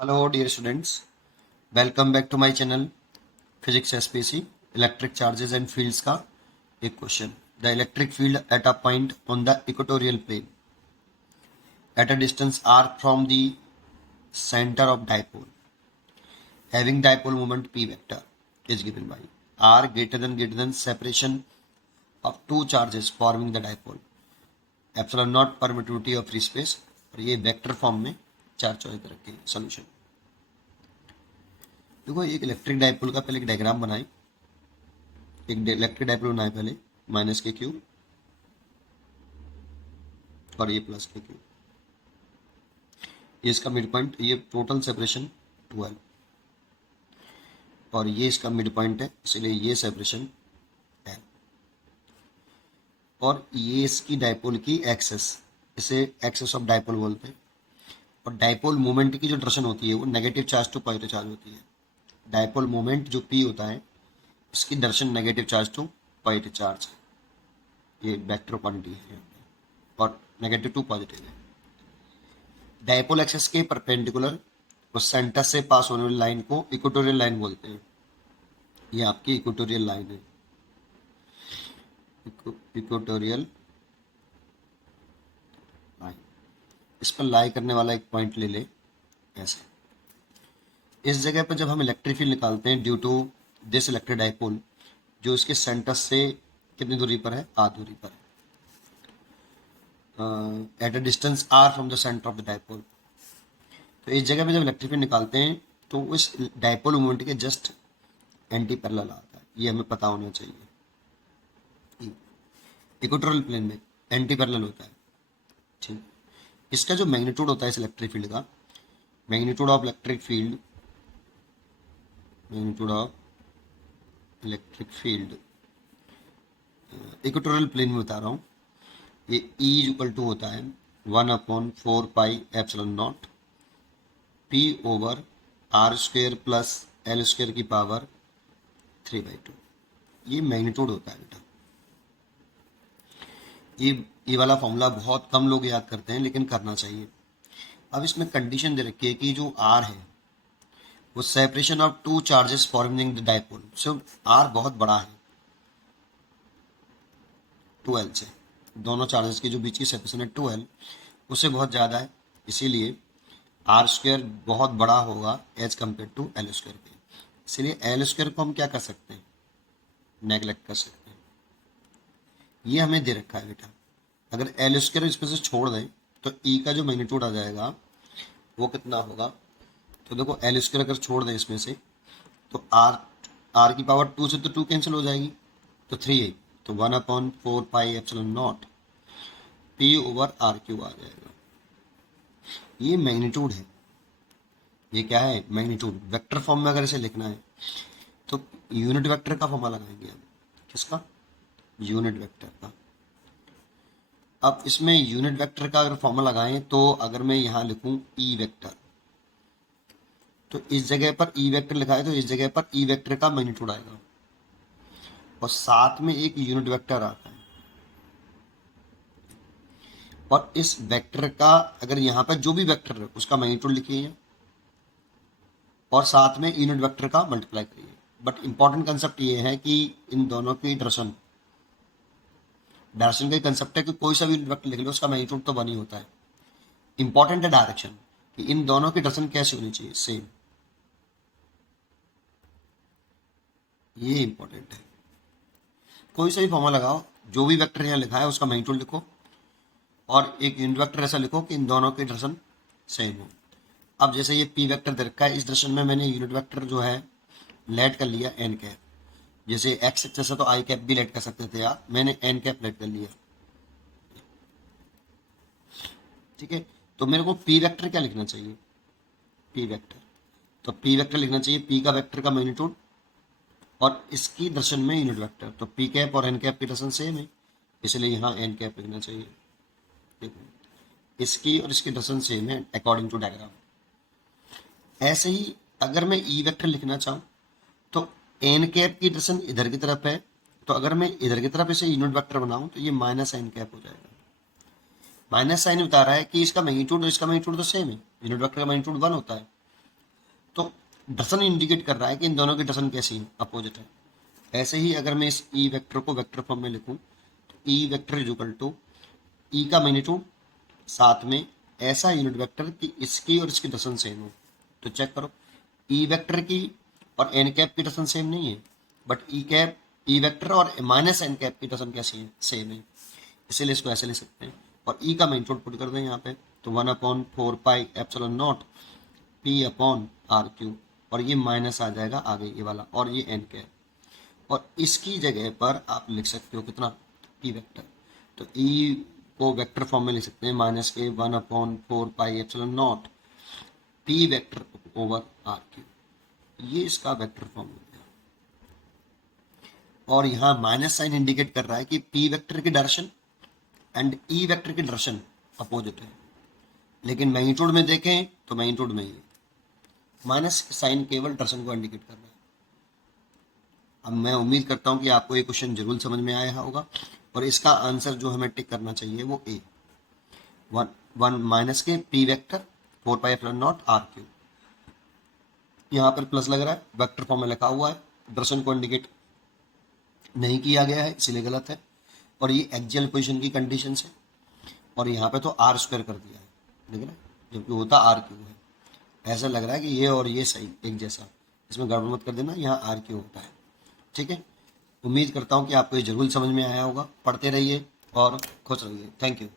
Hello dear students, welcome back to my channel Physics SPC Electric Charges and Fields का एक question. The electric field at a point on the equatorial plane at a distance r from the center of dipole having dipole moment p vector is given by r greater than separation of two charges forming the dipole epsilon naught permittivity of free space और ये vector form में चार choice रखे solution. देखो एक electric dipole का पहले एक डायग्राम बनाए. एक इलेक्ट्रिक डाइपोल बनाए पहले माइनस के क्यू और ये प्लस के क्यू. ये इसका मिड पॉइंट, ये टोटल सेपरेशन 12 और ये इसका मिड पॉइंट है, इसलिए ये सेपरेशन है. और ये इसकी डाइपोल की एक्सेस, इसे एक्सेस ऑफ डाइपोल बोलते हैं. और डाइपोल मोमेंट की जो डायरेक्शन होती है वो negative charge to positive charge होती है. डाइपोल मोमेंट जो पी होता है इसकी direction negative charge to positive charge है. ये वेक्टर क्वांटिटी है और नेगेटिव टू पॉजिटिव है. डाइपोल एक्सेस के परपेंडिकुलर और सेंटर से पास होने वाली लाइन को इक्वेटोरियल लाइन बोलते हैं. ये आपकी इक्वेटोरियल लाइन है. इक्वेटोरियल लाइन, इस पर लाई करने वाला एक पॉइंट ले ले ऐसे. इस जगह पर जब हम इलेक्ट्रिक फील्ड निकालते हैं due to this electric dipole, जो इसके सेंटर से कितनी दूरी पर है, आध दूरी पर है, at a distance r from the centre of the dipole. तो इस जगह पे जब इलेक्ट्रिक फील्ड निकालते हैं तो उस डाइपोल मोमेंट के जस्ट एंटी पैरेलल आता है. ये हमें पता होना चाहिए. इक्वेटोरियल प्लेन में एंटी पैरेलल होता है. ठीक, इसका जो मैग्नीट्यूड होता है इस इलेक्ट्रिक फील्ड का, magnitude of electric field, magnitude of electric field equatorial plane में बता रहा हूँ. ये E इक्वल टू होता है 1/4 pi epsilon nought P over R square plus L square की पावर 3/2. ये मैग्नीट्यूड होता है बेटा. ये वाला फॉर्मूला बहुत कम लोग याद करते हैं लेकिन करना चाहिए. अब इसमें कंडीशन दे रखी है कि जो R है वो separation of two charges forming the dipole. So R बहुत बड़ा है 12 से, दोनों चार्जेस के जो बीच की सेपरेशन है 12 उससे बहुत ज़्यादा है. इसीलिए R स्क्वायर बहुत बड़ा होगा as compared to L square के. इसीलिए L स्क्वायर को हम क्या कर सकते हैं, नेगलेक्ट कर सकते हैं. ये हमें दे रखा है बेटा. अगर L स्क्वायर इसमें से छोड़ दें तो E का जो मैग्नीट्यूड आ जाएगा वो कितना होगा. तो देखो L स्क्वायर अगर छोड़ दें इसमें से तो R की पावर 2 से तो 2 कैंसिल हो जाएगी तो 3 है. तो 1/4 pi epsilon nought P over R cube आ जाएगा. ये मैग्नीट्यूड है. ये क्या है, मैग्नीट्यूड. वेक्टर फॉर्म में अगर इसे लिखना है तो यूनिट वेक्टर का फॉर्मूला लगाएंगे हम. किसका, यूनिट वेक्टर का. अब इसमें यूनिट वेक्टर का अगर फॉर्मूला लगाएं तो अगर मैं यहाँ लिखूं E वेक्टर, तो इस जगह पर E वेक्टर लिखा है तो इस जगह पर E वेक्टर का मैग्नीट्यूड आएगा और साथ में एक यूनिट वेक्टर आता है. और इस वेक्टर का अगर यहाँ पर जो भी वेक्टर है उसका मैग्नीट्यूड लिखिए और साथ में यूनिट वेक्टर का मल्टीप्लाई करिए. बट इंपॉर्टेंट कंसेप्ट ये है कि इन दोनों की डायरेक्शन का कंसेप्ट है कि कोई सा भी यूनिट वेक्टर लिख लो उसका मैग्नीट्यूड तो 1 ही होता है. इंपॉर्टेंट है डायरेक्शन, कि इन दोनों की डायरेक्शन कैसे होनी चाहिए, सेम. ये इंपॉर्टेंट है. कोई सा भी फॉर्मूला लगाओ, जो भी वेक्टर यहाँ लिखा है उसका मैग्नीट्यूड लिखो और एक यूनिट वेक्टर ऐसा लिखो कि इन दोनों की डायरेक्शन सेम हो. अब जैसे ये P वेक्टर दे रखा है, इस डायरेक्शन में मैंने यूनिट वेक्टर जो है लेट कर लिया n कैप. जैसे x एक्सेस है तो i कैप भी लेट कर सकते थे आप, मैंने n कैप लेट कर लिया. ठीक है, तो मेरे को P वेक्टर क्या लिखना चाहिए, P वेक्टर. तो P वेक्टर लिखना चाहिए P का वेक्टर का मैग्नीट्यूड और इसकी डायरेक्शन में यूनिट वेक्टर. तो P कैप और n कैप की डायरेक्शन सेम है इसलिए यहाँ n कैप लिखना चाहिए. देखो इसकी और इसकी डायरेक्शन सेम है अकॉर्डिंग टू डायग्राम. ऐसे ही अगर मैं E वेक्टर लिखना चाहूँ तो n कैप की डायरेक्शन इधर की तरफ है, तो अगर मैं इधर की तरफ इसे यूनिट वेक्टर बनाऊँ तो ये माइनस n कैप हो जाएगा. माइनस साइन बता रहा है कि इसका मैग्नीट्यूड और इसका मैग्नीट्यूड तो सेम है. यूनिट वेक्टर का मैग्नीट्यूड 1 होता है तो डसन इंडिकेट कर रहा है कि इन दोनों की डसन कैसी है, अपोजिट है। ऐसे ही अगर मैं इस ई वेक्टर को वेक्टर फॉर्म में लिखूं तो E vector is equal to E का मैग्नीट्यूड साथ में ऐसा यूनिट वेक्टर कि इसकी और इसकी डसन सेम हो। तो चेक करो, ई वेक्टर की और एन कैप की डसन सेम नहीं है, but E cap E vector और माइनस एन कैप की डसन कैसी है, सेम है। इसीलिए इसको ऐसे ले सकते हैं। और ई का मैग्नीट्यूड पुट कर दें यहाँ पे, तो 1/4πε0 पी अपॉन आर क्यू, और ये माइनस आ जाएगा आगे ये वाला, और ये एन कैप। और इसकी जगह पर आप लिख सकते हो कितना, ई वेक्टर। तो ई को वेक्टर फॉर्म में लिख सकते हैं -1/4πε0 P vector over R cube. ये इसका वेक्टर फॉर्म हो गया। और यहाँ माइनस साइन इंडिकेट कर रहा है कि पी वेक्टर की डायरेक्शन एंड ई वेक्टर की डायरेक्शन अपोजिट है। लेकिन मैग्नीट्यूड में देखें तो मैग्नीट्यूड में ही माइनस साइन केवल डायरेक्शन को इंडिकेट कर रहा है। अब मैं उम्मीद करता हूं कि आपको ये क्वेश्चन जरूर समझ में आया होगा, और इसका आंसर जो हमें टिक करना चाहिए वो ए, वन माइनस के पी वेक्टर 4πε0 आर क्यू। यहाँ पर प्लस लग रहा है, वेक्टर फॉर्म में लिखा हुआ है, डायरेक्शन को इंडिकेट नहीं किया गया है, इसलिए गलत है। और ये एक्सियल पोजीशन की कंडीशन है, और यहाँ पे तो आर स्क्वायर कर दिया है, देख रहे हैं, जबकि होता आर क्यू है। ऐसा लग रहा है कि ये और ये सही एक जैसा, इसमें गड़बड़ मत कर देना, यहाँ आर क्यू होता है। ठीक है, उम्मीद करता हूँ कि आपको ये जरूर समझ में आया होगा। पढ़ते रहिए और खुश रहिए। Thank you.